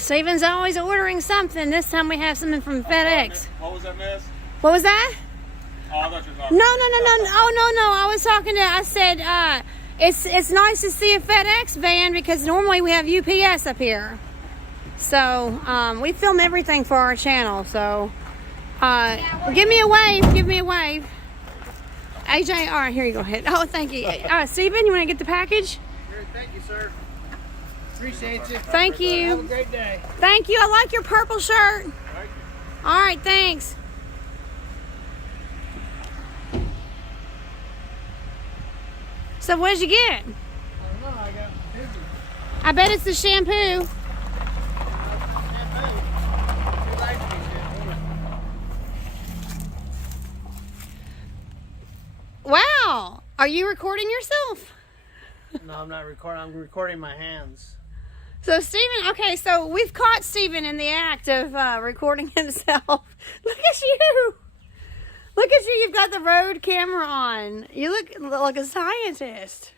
Steven's always ordering something. This time we have something from FedEx. What was that, miss? What was that? Oh, I thought you were talking. No. Oh, no. I was talking to, I said, it's nice to see a FedEx van because normally we have UPS up here. So, we film everything for our channel. So, give me a wave. AJ, all right, here you go. Ahead. Oh, thank you. Steven, you want to get the package? Sure, thank you, sir. Appreciate you. Thank you. Have a great day. Thank you. I like your purple shirt. Thank you. All right, thanks. So what did you get? I don't know, I got busy. I bet it's the shampoo. Wow. Are you recording yourself? No, I'm not recording. I'm recording my hands. So Steven, okay, so we've caught Steven in the act of recording himself. Look at you. Look at you. You've got the Rode camera on. You look like a scientist.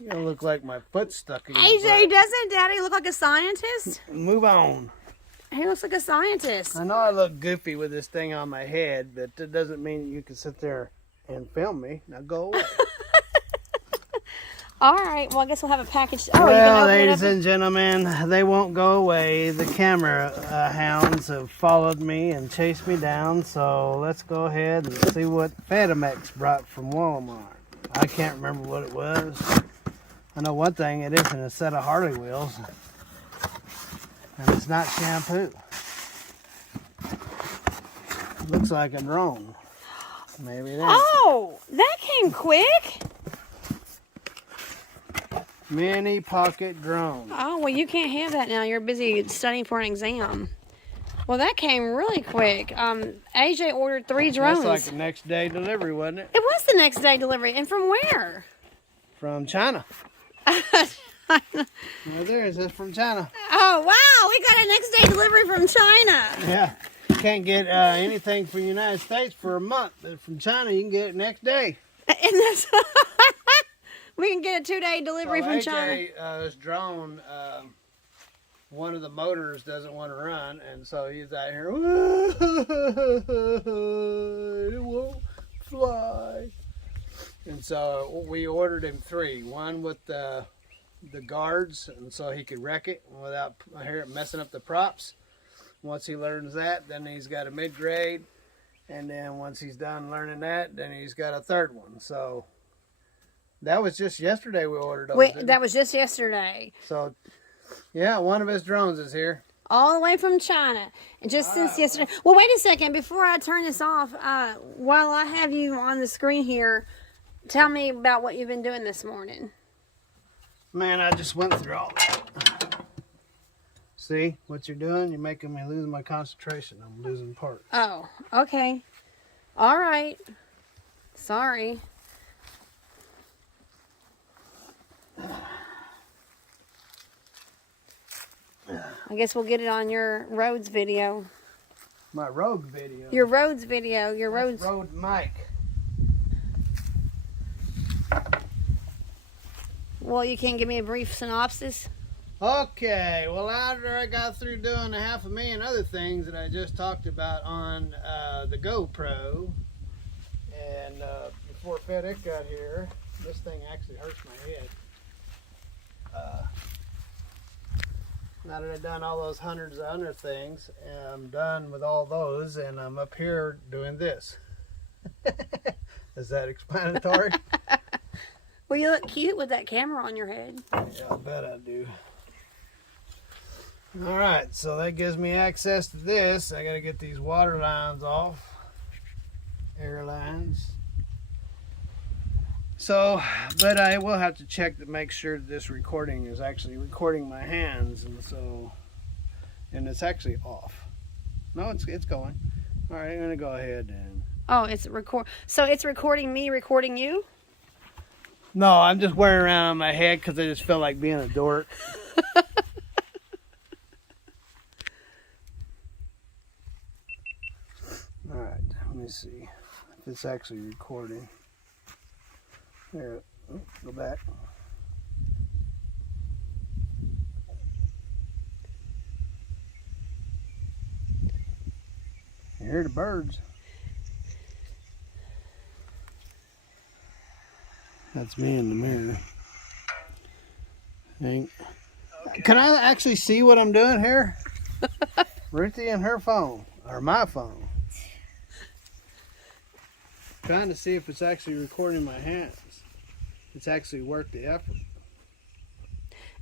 You're gonna look like my foot stuck in your AJ, doesn't Daddy look like a scientist? butt. Move on. He looks like a scientist. I know I look goofy with this thing on my head, but that doesn't mean you can sit there and film me. Now go away. All right, well, I guess we'll have a package. Oh, Well, ladies and gentlemen, they won't go away. The camera hounds have followed me and chased me down, so let's go ahead and see what fedex brought from Walmart. I can't remember what it was. I know one thing, it isn't a set of Harley wheels, and it's not shampoo. It looks like a drone. Maybe that. Oh, that came quick. Mini pocket drone. Oh, well, you can't have that now. You're busy studying for an exam. Well, that came really quick. AJ ordered 3 drones. That's like the next day delivery, wasn't it? It was the next day delivery. And from where? From China. Well, there it says from China. Oh, wow. We got a next day delivery from China. Yeah. You can't get anything from the United States for a month, but from China you can get it next day. And that's... We can get a 2-day delivery from China. This drone, one of the motors doesn't want to run, and so he's out here, it won't fly. And so we ordered him 3. One with the guards, and so he could wreck it without messing up the props. Once he learns that, then he's got a mid-grade, and then once he's done learning that, then he's got a 3rd one. So that was just yesterday we ordered those. That was just yesterday. So, yeah, one of his drones is here. All the way from China. And just since yesterday. Well, wait a second. Before I turn this off, while I have you on the screen here, tell me about what you've been doing this morning. Man, I just went through all that. See what you're doing? You're making me lose my concentration. I'm losing parts. Oh, okay. All right. Sorry. I guess we'll get it on your roads video. My road video. Your roads video. Your roads. Road mic. Well, you can give me a brief synopsis? Okay, well, after I got through doing 500,000 other things that I just talked about on the GoPro, and before FedEx got here, this thing actually hurts my head. Now that I've done all those hundreds of other things, I'm done with all those, and I'm up here doing this. Is that explanatory? Well, you look cute with that camera on your head. Yeah, I bet I do. All right, so that gives me access to this. I got to get these water lines off, air lines. So, but I will have to check to make sure that this recording is actually recording my hands, and it's actually off. No, it's going. All right, I'm gonna go ahead and. Oh, it's record. So it's recording me, recording you. No, I'm just wearing around on my head because I just feel like being a dork. All right, let me see if it's actually recording. There, go back. hear the birds. That's me in the mirror. Okay. Can I actually see what I'm doing here? Ruthie and her phone, or my phone. Trying to see if it's actually recording my hands. It's actually worth the effort.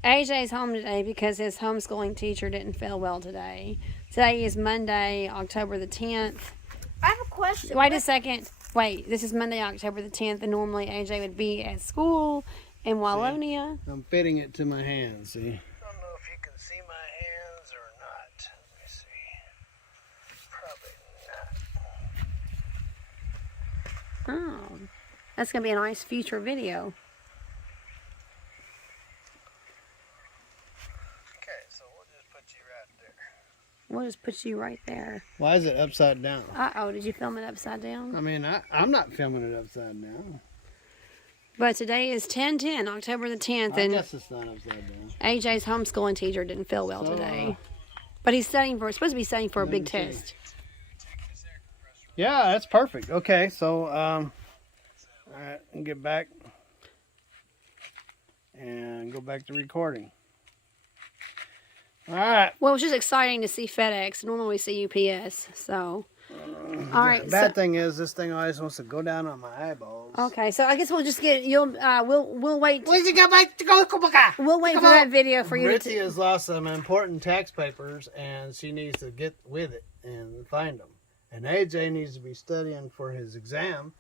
AJ's home today because his homeschooling teacher didn't feel well today. Today is Monday, October the 10th. I have a question. Wait a second. Wait, this is Monday, October the 10th, and normally AJ would be at school in Wallonia. I'm fitting it to my hands, see? I don't know if you can see my hands or not. Let me see. Probably not. Oh, that's going to be a nice future video. Okay, so we'll just put you right there. We'll just put you right there. Why is it upside down? Uh-oh, did you film it upside down? I mean, I'm not filming it upside down. But today is 10/10, October the 10th, I and guess it's not upside down. AJ's homeschooling teacher didn't feel well So, today. But he's supposed to be studying for a big me see. test. Yeah, that's perfect. Okay, so, all right, and get back and go back to recording. All right. Well, it's just exciting to see FedEx. Normally we see UPS, so. All right. Bad thing is, this thing always wants to go down on my eyeballs. Okay, so I guess we'll just get we'll wait. Where'd you go back to go? We'll wait for that video for you Ritzy to. has lost some important tax papers, and she needs to get with it and find them. And AJ needs to be studying for his exam,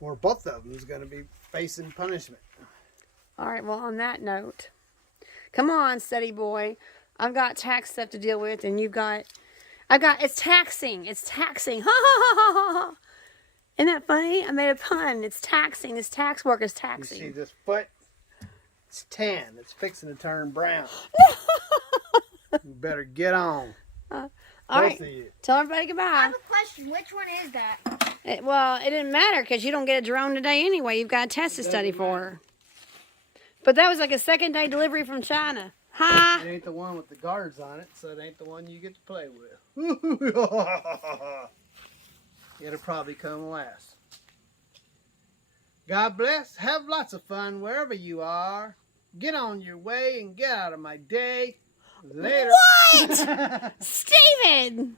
or both of them is going to be facing punishment. All right. Well, on that note, come on, steady boy. I've got tax stuff to deal with, and it's taxing. It's taxing. Ha ha ha ha ha. Isn't that funny? I made a pun. It's taxing. This tax work is You taxing. see this foot? It's tan. It's fixing to turn brown. You better get on. All Both right. of you. Tell everybody I goodbye. have a question. Which one is that? It didn't matter because you don't get a drone today anyway. You've got a test to study for. But that was like a second-day delivery from China. Ha! It ain't the one with the guards on it, so it ain't the one you get to play with. It'll probably come last. God bless. Have lots of fun wherever you are. Get on your way and get out of my day. Later. What? Steven!